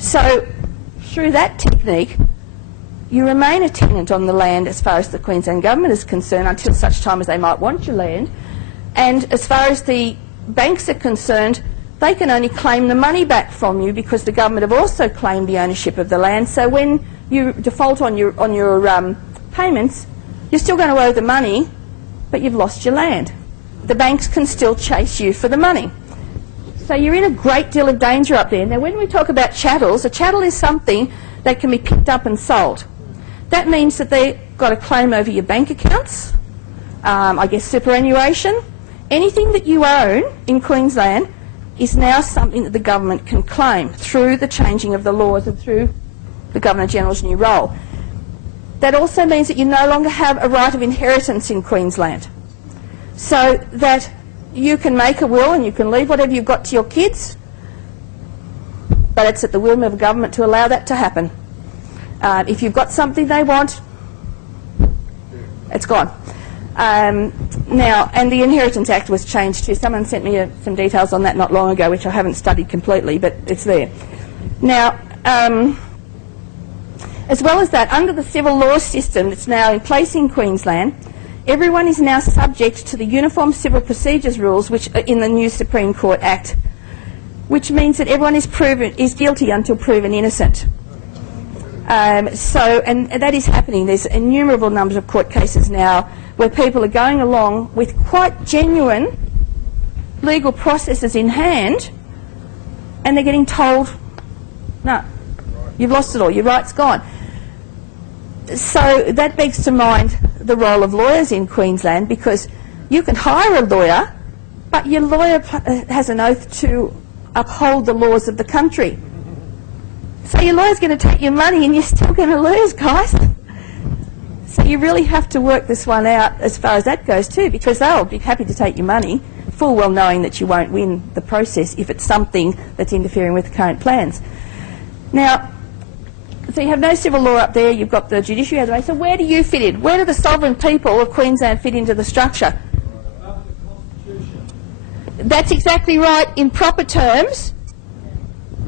So through that technique, you remain a tenant on the land as far as the Queensland Government is concerned until such time as they might want your land. And as far as the banks are concerned, they can only claim the money back from you because the government have also claimed the ownership of the land. So when you default on your payments, you're still going to owe the money, but you've lost your land. The banks can still chase you for the money. So you're in a great deal of danger up there. Now when we talk about chattels, a chattel is something that can be picked up and sold. That means that they've got a claim over your bank accounts, I guess superannuation. Anything that you own in Queensland is now something that the government can claim through the changing of the laws and through the Governor-General's new role. That also means that you no longer have a right of inheritance in Queensland. So that you can make a will and you can leave whatever you've got to your kids, but it's at the whim of the government to allow that to happen. If you've got something they want, it's gone. Now, and the Inheritance Act was changed too. Someone sent me some details on that not long ago, which I haven't studied completely, but it's there. Now, as well as that, under the civil law system that's now in place in Queensland, everyone is now subject to the Uniform Civil Procedures Rules, which are in the new Supreme Court Act, which means that everyone is guilty until proven innocent. And that is happening. There's innumerable numbers of court cases now where people are going along with quite genuine legal processes in hand, and they're getting told, no, you've lost it all, your right's gone. So that begs to mind the role of lawyers in Queensland, because you can hire a lawyer, but your lawyer has an oath to uphold the laws of the country. So your lawyer's going to take your money and you're still going to lose, guys. So you really have to work this one out as far as that goes too, because they'll be happy to take your money, full well knowing that you won't win the process if it's something that's interfering with the current plans. Now, so you have no civil law up there, you've got the judiciary out of the way. So where do you fit in? Where do the sovereign people of Queensland fit into the structure? That's exactly right in proper terms,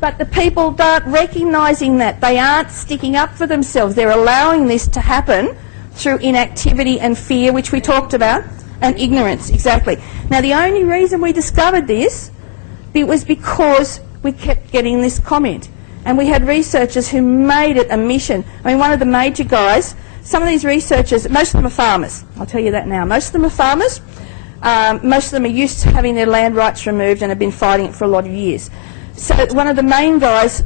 but the people aren't recognising that. They aren't sticking up for themselves. They're allowing this to happen through inactivity and fear, which we talked about, and ignorance, exactly. Now, the only reason we discovered this, it was because we kept getting this comment. And we had researchers who made it a mission. I mean, one of the major guys, some of these researchers, most of them are farmers. I'll tell you that now. Most of them are farmers. Most of them are used to having their land rights removed and have been fighting it for a lot of years. So one of the main guys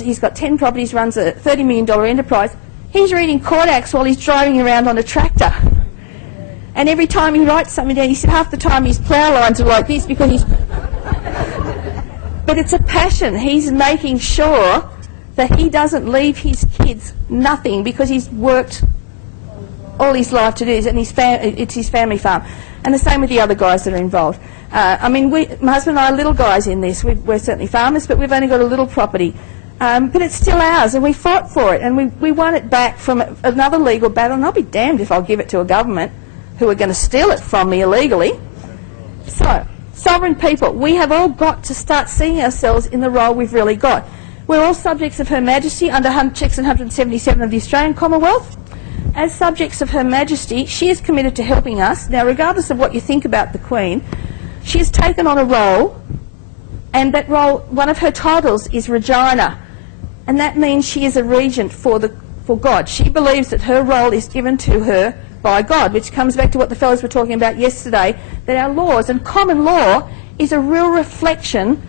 he's got 10 properties, runs a $30 million enterprise. He's reading court acts while he's driving around on a tractor. And every time he writes something down, he said half the time his plough lines are like this because he's... But it's a passion. He's making sure that he doesn't leave his kids nothing because he's worked all his life to do it, and it's his family farm. And the same with the other guys that are involved. I mean, my husband and I are little guys in this. We're certainly farmers, but we've only got a little property. But it's still ours, and we fought for it, and we won it back from another legal battle, and I'll be damned if I'll give it to a government who are going to steal it from me illegally. So, sovereign people, we have all got to start seeing ourselves in the role we've really got. We're all subjects of Her Majesty under Section 177 of the Australian Commonwealth. As subjects of Her Majesty, she is committed to helping us. Now, regardless of what you think about the Queen, she has taken on a role, and that role, one of her titles is Regina, and that means she is a regent for God. She believes that her role is given to her by God, which comes back to what the fellows were talking about yesterday, that our laws and common law is a real reflection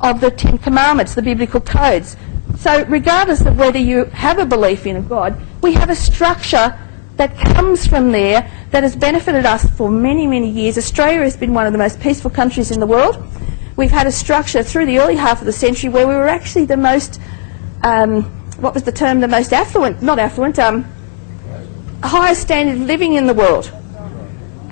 of the Ten Commandments, the biblical codes. So regardless of whether you have a belief in a God, we have a structure that comes from there that has benefited us for many, many years. Australia has been one of the most peaceful countries in the world. We've had a structure through the early half of the century where we were actually the most, what was the term, the most affluent, not affluent, highest standard of living in the world.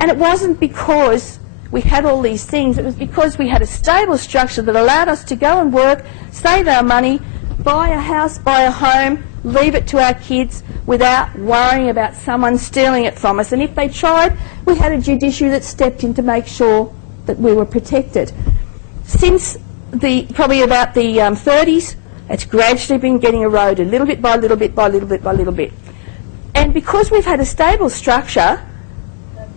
And it wasn't because we had all these things, it was because we had a stable structure that allowed us to go and work, save our money, buy a house, buy a home, leave it to our kids without worrying about someone stealing it from us. And if they tried, we had a judiciary that stepped in to make sure that we were protected. Since probably about the 30s, It's gradually been getting eroded, little bit by little bit by little bit by little bit. And because we've had a stable structure,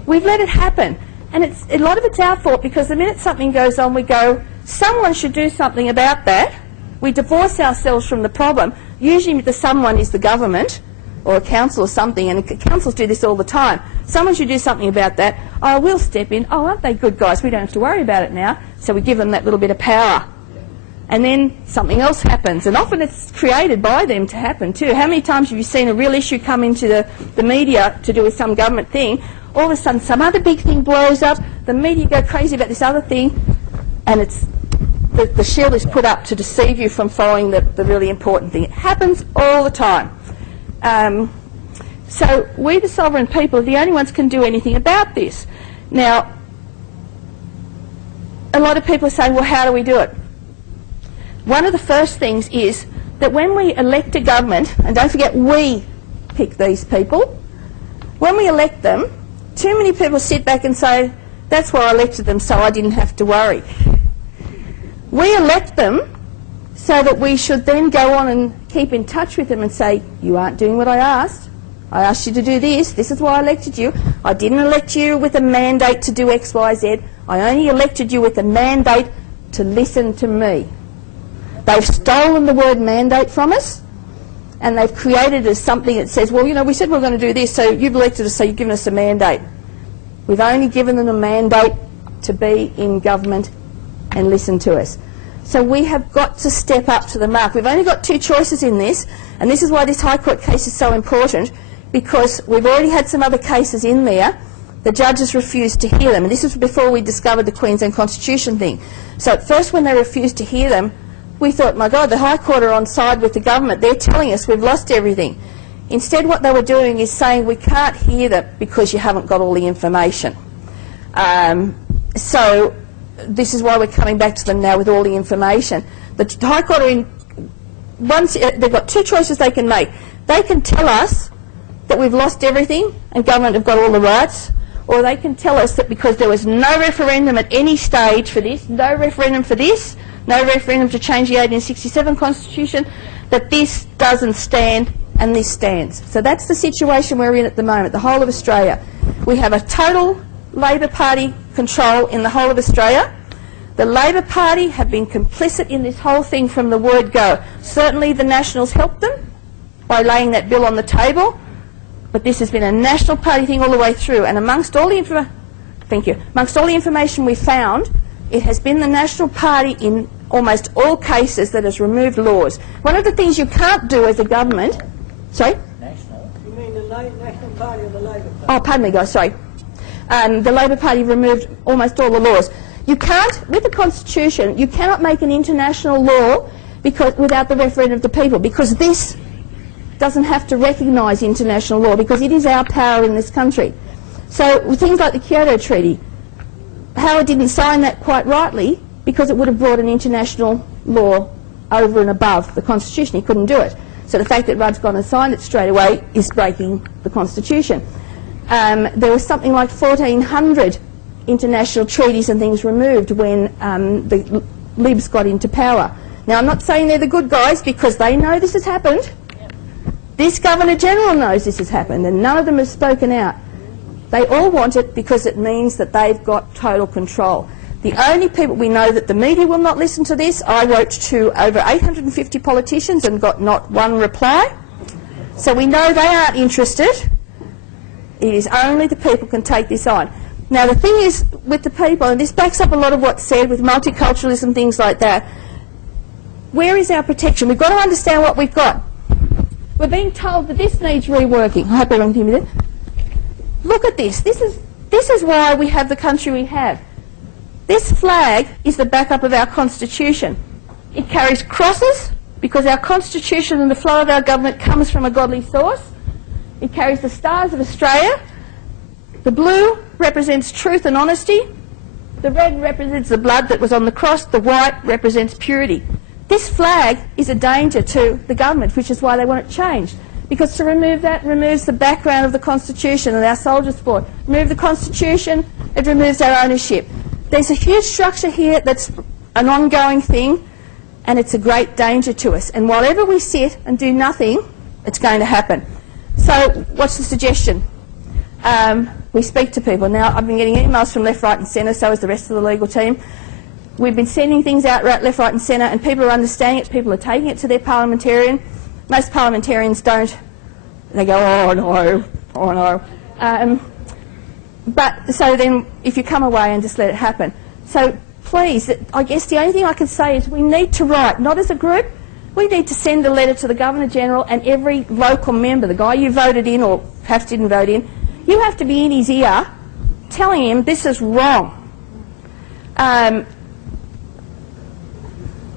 we've let it happen. And a lot of it's our fault, because the minute something goes on, we go, someone should do something about that. We divorce ourselves from the problem. Usually the someone is the government or a council or something, and councils do this all the time. Someone should do something about that. Oh, we'll step in. Oh, aren't they good guys? We don't have to worry about it now. So we give them that little bit of power. And then something else happens. And often it's created by them to happen too. How many times have you seen a real issue come into the media to do with some government thing? All of a sudden some other big thing blows up. The media go crazy about this other thing. And it's the shield is put up to deceive you from following the really important thing. It happens all the time. So we, the sovereign people, are the only ones can do anything about this. Now, a lot of people are saying, well, how do we do it? One of the first things is that when we elect a government, and don't forget we pick these people, when we elect them, too many people sit back and say, that's why I elected them, so I didn't have to worry. We elect them so that we should then go on and keep in touch with them and say, you aren't doing what I asked. I asked you to do this. This is why I elected you. I didn't elect you with a mandate to do X, Y, Z. I only elected you with a mandate to listen to me. They've stolen the word mandate from us, and they've created it as something that says, well, you know, we said we were going to do this, so you've elected us, so you've given us a mandate. We've only given them a mandate to be in government and listen to us. So we have got to step up to the mark. We've only got two choices in this, and this is why this High Court case is so important, because we've already had some other cases in there. The judges refused to hear them, and this was before we discovered the Queensland Constitution thing. So at first, when they refused to hear them, we thought, my God, the High Court are on side with the government. They're telling us we've lost everything. Instead, what they were doing is saying we can't hear that because you haven't got all the information. So this is why we're coming back to them now with all the information. The High Court are in, they've got two choices they can make. They can tell us that we've lost everything and government have got all the rights, or they can tell us that because there was no referendum at any stage for this, no referendum for this, no referendum to change the 1867 Constitution, that this doesn't stand and this stands. So that's the situation we're in at the moment, the whole of Australia. We have a total Labor Party control in the whole of Australia. The Labor Party have been complicit in this whole thing from the word go. Certainly the Nationals helped them by laying that bill on the table, but this has been a National Party thing all the way through, and amongst all the information we found, it has been the National Party in almost all cases that has removed laws. One of the things you can't do as a government... Sorry? National? You mean the National Party or the Labor Party? Oh, pardon me, guys, sorry. The Labor Party removed almost all the laws. You can't, with the Constitution, you cannot make an international law without the referendum of the people, because this doesn't have to recognise international law, because it is our power in this country. So with things like the Kyoto Treaty, Howard didn't sign that quite rightly because it would have brought an international law over and above the Constitution. He couldn't do it. So the fact that Rudd's gone and signed it straight away is breaking the Constitution. There was something like 1,400 international treaties and things removed when the Libs got into power. Now, I'm not saying they're the good guys, because they know this has happened. This Governor-General knows this has happened, and none of them have spoken out. They all want it because it means that they've got total control. The only people we know that the media will not listen to this, I wrote to over 850 politicians and got not one reply. So we know they aren't interested. It is only the people can take this on. Now the thing is with the people, and this backs up a lot of what's said with multiculturalism, things like that, where is our protection? We've got to understand what we've got. We're being told that this needs reworking. I hope everyone can hear me there. Look at this. This is why we have the country we have. This flag is the backup of our Constitution. It carries crosses because our Constitution and the flow of our government comes from a godly source. It carries the stars of Australia. The blue represents truth and honesty. The red represents the blood that was on the cross. The white represents purity. This flag is a danger to the government, which is why they want it changed. Because to remove that removes the background of the Constitution and our soldiers fought. Remove the Constitution, it removes our ownership. There's a huge structure here that's an ongoing thing. and it's a great danger to us. And whatever we sit and do nothing, it's going to happen. So what's the suggestion? We speak to people. Now, I've been getting emails from left, right and centre, so has the rest of the legal team. We've been sending things out left, right and centre, and people are understanding it. People are taking it to their parliamentarian. Most parliamentarians don't. They go, oh no, oh no. But so then if you come away and just let it happen. So please, I guess the only thing I can say is we need to write, not as a group, we need to send a letter to the Governor-General and every local member, the guy you voted in or perhaps didn't vote in, you have to be in his ear telling him this is wrong. And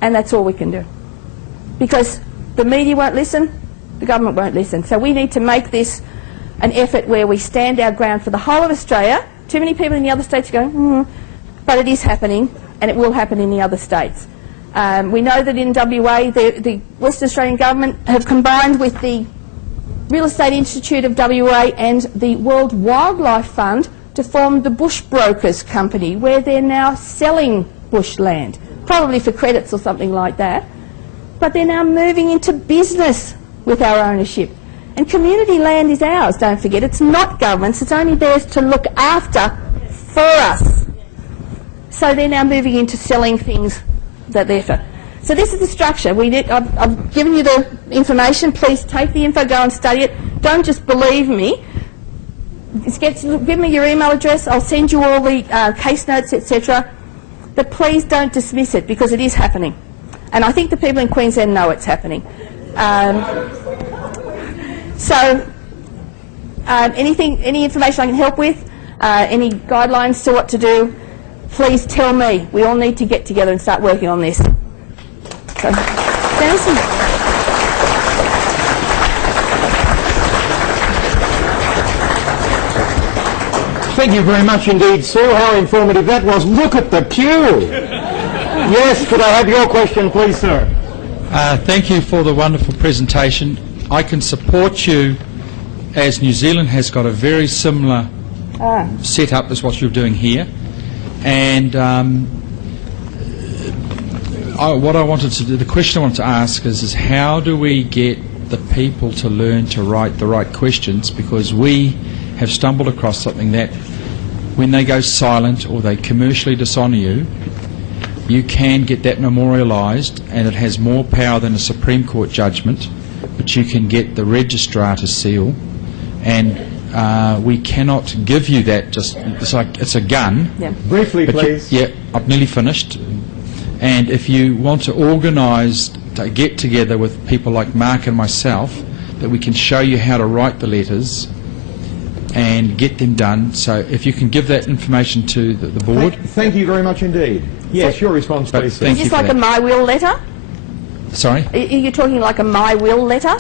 that's all we can do. Because the media won't listen, the government won't listen. So we need to make this an effort where we stand our ground for the whole of Australia. Too many people in the other states are going, but it is happening, and it will happen in the other states. We know that in WA, the Western Australian government have combined with the Real Estate Institute of WA and the World Wildlife Fund to form the Bush Brokers Company, where they're now selling bushland, probably for credits or something like that. But they're now moving into business with our ownership. And community land is ours, don't forget. It's not government's, it's only theirs to look after for us. So they're now moving into selling things that they're for. So this is the structure. I've given you the information. Please take the info, go and study it. Don't just believe me. Give me your email address. I'll send you all the case notes, etc. But please don't dismiss it, because it is happening. And I think the people in Queensland know it's happening. Any information I can help with, any guidelines to what to do, please tell me. We all need to get together and start working on this. So, Denison. Thank you very much indeed, Sue. How informative that was. Look at the queue. Yes, could I have your question, please, sir? Thank you for the wonderful presentation. I can support you, as New Zealand has got a very similar setup as what you're doing here. And what I wanted to do, the question I wanted to ask is how do we get the people to learn to write the right questions? Because we have stumbled across something that when they go silent or they commercially dishonour you, you can get that memorialised, and it has more power than a Supreme Court judgment, but you can get the registrar to seal, and we cannot give you that just, it's like it's a gun. Yeah. Briefly, please. Yeah, I've nearly finished. And if you want to organise a get-together with people like Mark and myself, that we can show you how to write the letters and get them done. So if you can give that information to the board. Thank you very much indeed. Yes, your response, please, sir. Is this like a My Will letter? Sorry? Are you talking like a My Will letter?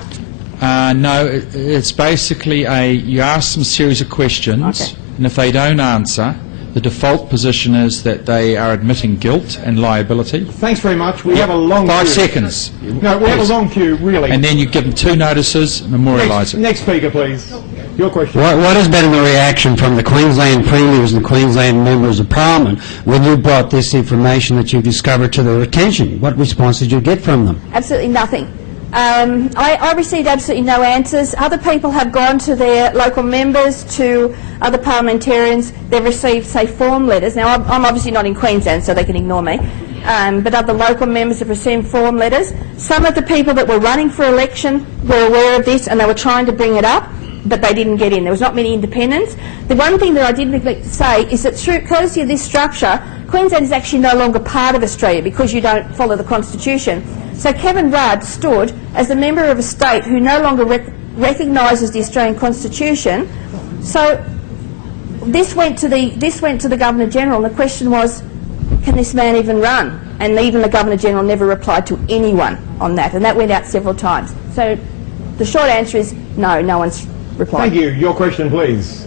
No, it's basically you ask them a series of questions, okay, and if they don't answer, the default position is that they are admitting guilt and liability. Thanks very much. We have a long 5 queue. seconds. No, we have a long queue, really. And then you give them 2 notices, memorialise it. Next speaker, please. Your question. What has been the reaction from the Queensland premiers and Queensland members of Parliament when you brought this information that you discovered to their attention? What response did you get from them? Absolutely nothing. I received absolutely no answers. Other people have gone to their local members, to other parliamentarians. They've received, say, form letters. Now, I'm obviously not in Queensland, so they can ignore me. But other local members have received form letters. Some of the people that were running for election were aware of this, and they were trying to bring it up, but they didn't get in. There was not many independents. The one thing that I did neglect to say is that through courtesy of this structure, Queensland is actually no longer part of Australia because you don't follow the Constitution. So Kevin Rudd stood as a member of a state who no longer recognises the Australian Constitution. So this went to the Governor-General, and the question was, can this man even run? And even the Governor-General never replied to anyone on that, and that went out several times. So the short answer is no, no one's replied. Thank you. Your question, please.